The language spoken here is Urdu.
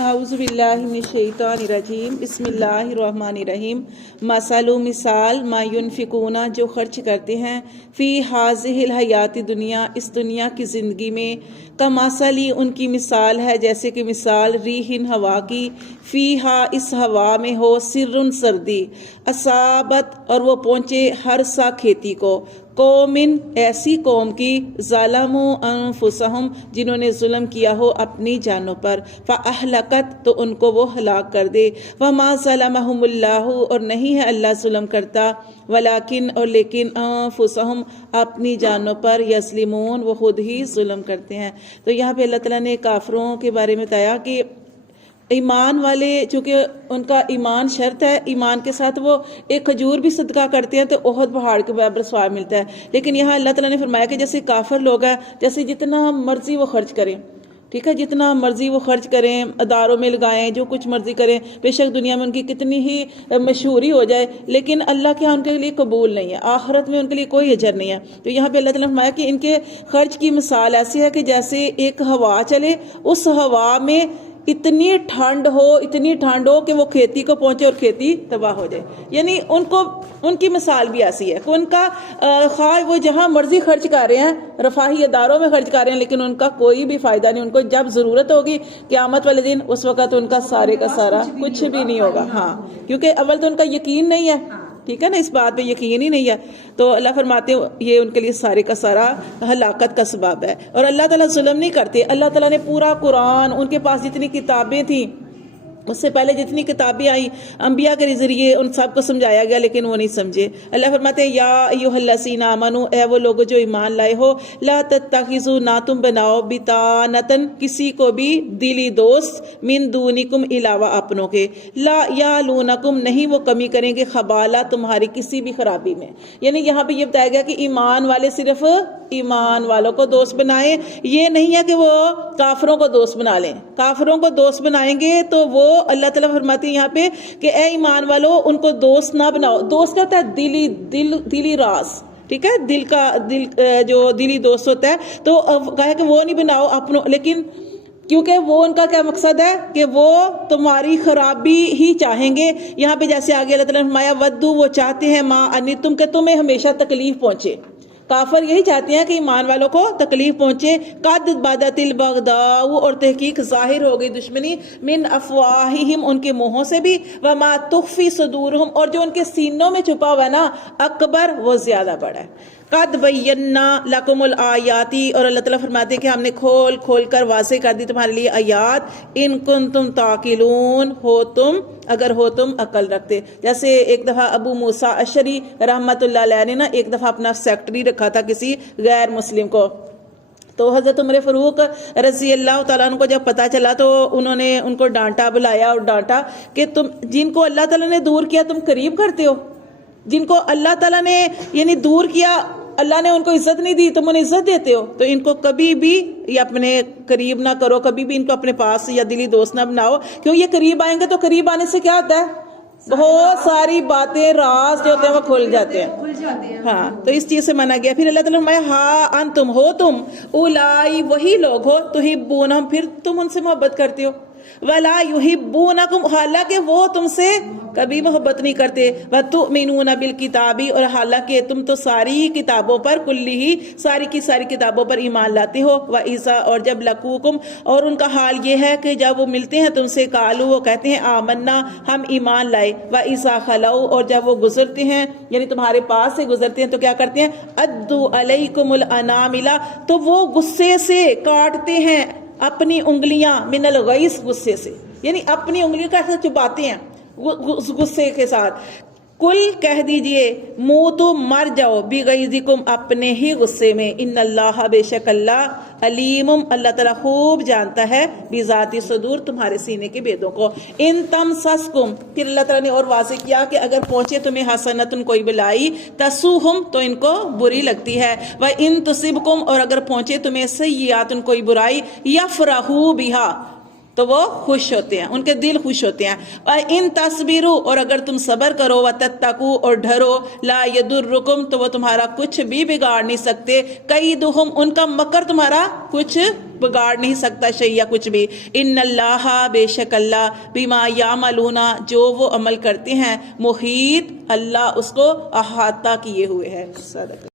اعوذ باللہ من الشیطان الرجیم بسم اللہ الرحمن الرحیم مثل مثال ما ينفقون جو خرچ کرتے ہیں فی هذه الحیات دنیا اس دنیا کی زندگی میں کمثلی ان کی مثال ہے جیسے کہ مثال ریحن ہوا کی فیہا اس ہوا میں ہو سرن سردی اصابت اور وہ پہنچے ہر سا کھیتی کو قومن ایسی قوم کی ظلموا انفسہم جنہوں نے ظلم کیا ہو اپنی جانوں پر فاہلکت تو ان کو وہ ہلاک کر دے وما ظلمہم اللہ اور نہیں ہے اللہ ظلم کرتا ولیکن اور لیکن انفسہم اپنی جانوں پر یظلمون وہ خود ہی ظلم کرتے ہیں۔ تو یہاں پہ اللہ تعالیٰ نے کافروں کے بارے میں بتایا کہ ایمان والے چونکہ ان کا ایمان شرط ہے، ایمان کے ساتھ وہ ایک کھجور بھی صدقہ کرتے ہیں تو احد پہاڑ کے برابر ثواب ملتا ہے، لیکن یہاں اللہ تعالیٰ نے فرمایا کہ جیسے کافر لوگ ہیں جیسے جتنا مرضی وہ خرچ کریں، ٹھیک ہے، جتنا مرضی وہ خرچ کریں، اداروں میں لگائیں، جو کچھ مرضی کریں، بے شک دنیا میں ان کی کتنی ہی مشہوری ہو جائے لیکن اللہ کے ہاں ان کے لیے قبول نہیں ہے، آخرت میں ان کے لیے کوئی اجر نہیں ہے۔ تو یہاں پہ اللہ تعالیٰ نے فرمایا کہ ان کے خرچ کی مثال ایسی ہے کہ جیسے ایک ہوا چلے، اس ہوا میں اتنی ٹھنڈ ہو کہ وہ کھیتی کو پہنچے اور کھیتی تباہ ہو جائے، یعنی ان کی مثال بھی ایسی ہے کہ ان کا خواہ وہ جہاں مرضی خرچ کر رہے ہیں، رفاہی اداروں میں خرچ کر رہے ہیں، لیکن ان کا کوئی بھی فائدہ نہیں، ان کو جب ضرورت ہوگی قیامت والے دن اس وقت ان کا سارے کا سارا کچھ بھی نہیں ہوگا۔ ہاں، کیونکہ اول تو ان کا یقین نہیں ہے، ٹھیک ہے نا، اس بات پہ یقین ہی نہیں ہے، تو اللہ فرماتے ہیں یہ ان کے لیے سارے کا سارا ہلاکت کا سبب ہے۔ اور اللہ تعالیٰ ظلم نہیں کرتے، اللہ تعالیٰ نے پورا قرآن، ان کے پاس جتنی کتابیں تھیں، اس سے پہلے جتنی کتابیں آئیں انبیاء کے ذریعے ان سب کو سمجھایا گیا لیکن وہ نہیں سمجھے۔ اللہ فرماتے ہیں یا ایھا الذین آمنوا اے وہ لوگ جو ایمان لائے ہو، لا تتخذوا نہ تم بناؤ بطانۃ کسی کو بھی دلی دوست، من دونکم علاوہ اپنوں کے، لا یعلونکم نہیں وہ کمی کریں گے خبالہ تمہاری کسی بھی خرابی میں، یعنی یہاں پہ یہ بتایا گیا کہ ایمان والے صرف ایمان والوں کو دوست بنائیں، یہ نہیں ہے کہ وہ کافروں کو دوست بنا لیں، کافروں کو دوست بنائیں گے تو وہ اللہ تعالیٰ فرماتی ہے یہاں پہ کہ اے ایمان والو ان کو دوست نہ بناؤ۔ دوست کیا ہوتا ہے؟ دلی راز، ٹھیک ہے، دل جو دلی دوست ہوتا ہے، تو کہا کہ وہ نہیں بناؤ اپنوں، لیکن کیونکہ وہ ان کا کیا مقصد ہے کہ وہ تمہاری خرابی ہی چاہیں گے۔ یہاں پہ جیسے آگے اللہ تعالیٰ نے فرمایا ودو وہ چاہتے ہیں ما انتم کہ تمہیں ہمیشہ تکلیف پہنچے، کافر یہی چاہتے ہیں کہ ایمان والوں کو تکلیف پہنچے۔ قد بدت البغضاء اور تحقیق ظاہر ہو گئی دشمنی، من افواہہم ان کے منہوں سے بھی، وما تخفی صدورہم اور جو ان کے سینوں میں چھپا ہوا ہے نا اکبر وہ زیادہ بڑا ہے۔ قد بینا لکم الآیاتی اور اللہ تعالیٰ فرماتے ہیں کہ ہم نے کھول کھول کر واضح کر دی تمہارے لیے آیات، ان کنتم تعقلون اگر ہو تم عقل رکھتے۔ جیسے ایک دفعہ ابو موسیٰ اشعری رحمۃ اللہ علیہ نے نا ایک دفعہ اپنا سیکٹری رکھا تھا کسی غیر مسلم کو، تو حضرت عمر فاروق رضی اللہ تعالیٰ عنہ کو جب پتا چلا تو انہوں نے ان کو ڈانٹا، بلایا اور ڈانٹا کہ تم جن کو اللہ تعالیٰ نے دور کیا تم قریب کرتے ہو، جن کو اللہ تعالیٰ نے یعنی دور کیا، اللہ نے ان کو عزت نہیں دی، تم انہیں عزت دیتے ہو، تو ان کو کبھی بھی یہ اپنے قریب نہ کرو، کبھی بھی ان کو اپنے پاس یا دلی دوست نہ بناؤ، کیوں یہ قریب آئیں گے تو قریب آنے سے کیا ہوتا ہے بہت ساری باتیں، راز جو ہوتے ہیں وہ کھل جاتے ہیں۔ ہاں، تو اس چیز سے منع گیا۔ پھر اللہ تعالیٰ نے فرمایا ہاں انتم ہو تم اولائی وہی لوگ ہو تحبونہم پھر تم ان سے محبت کرتے ہو، ولا یحبونکم حالانکہ وہ تم سے کبھی محبت نہیں کرتے، وتؤمنون بالکتاب اور حالانکہ تم تو ساری کتابوں پر کلی ساری کی ساری کتابوں پر ایمان لاتے ہو، وَإِذَا اور جب لقوکم اور ان کا حال یہ ہے کہ جب وہ ملتے ہیں تم سے قالوا وہ کہتے ہیں آمنا ہم ایمان لائے، وَإِذَا خَلَوْا اور جب وہ گزرتے ہیں یعنی تمہارے پاس سے گزرتے ہیں تو کیا کرتے ہیں عَدُّوا عَلَيْكُمُ الْأَنَامِلَ تو وہ غصے سے کاٹتے ہیں اپنی انگلیاں، من الغیظ غصے سے، یعنی اپنی انگلیوں کا ایسا چباتے ہیں غصے کے ساتھ۔ کل کہہ دیجئے موتو مر جاؤ بغیظکم اپنے ہی غصے میں، ان اللہ بے شک اللہ علیم اللہ تعالیٰ خوب جانتا ہے بذات صدور تمہارے سینے کے بیدوں کو۔ ان تمسسکم پھر اللہ تعالیٰ نے اور واضح کیا کہ اگر پہنچے تمہیں حسنتن کوئی بلائی تسوہم تو ان کو بری لگتی ہے، وَإِن تُصِبْكُمْ اور اگر پہنچے تمہیں سیئاتن کوئی برائی یفرحوا بہا تو وہ خوش ہوتے ہیں، ان کے دل خوش ہوتے ہیں. اور ان تصبروا، اور اگر تم صبر کرو، وتتقوا، اور ڈرو، لا یضرکم، تو وہ تمہارا کچھ بھی بگاڑ نہیں سکتے، کیدہم، ان کا مکر تمہارا کچھ بگاڑ نہیں سکتا، شیء کچھ بھی. ان اللہ، بے شک اللہ، بما یعملون، جو وہ عمل کرتے ہیں، محیط، اللہ اس کو احاطہ کیے ہوئے ہے. صدق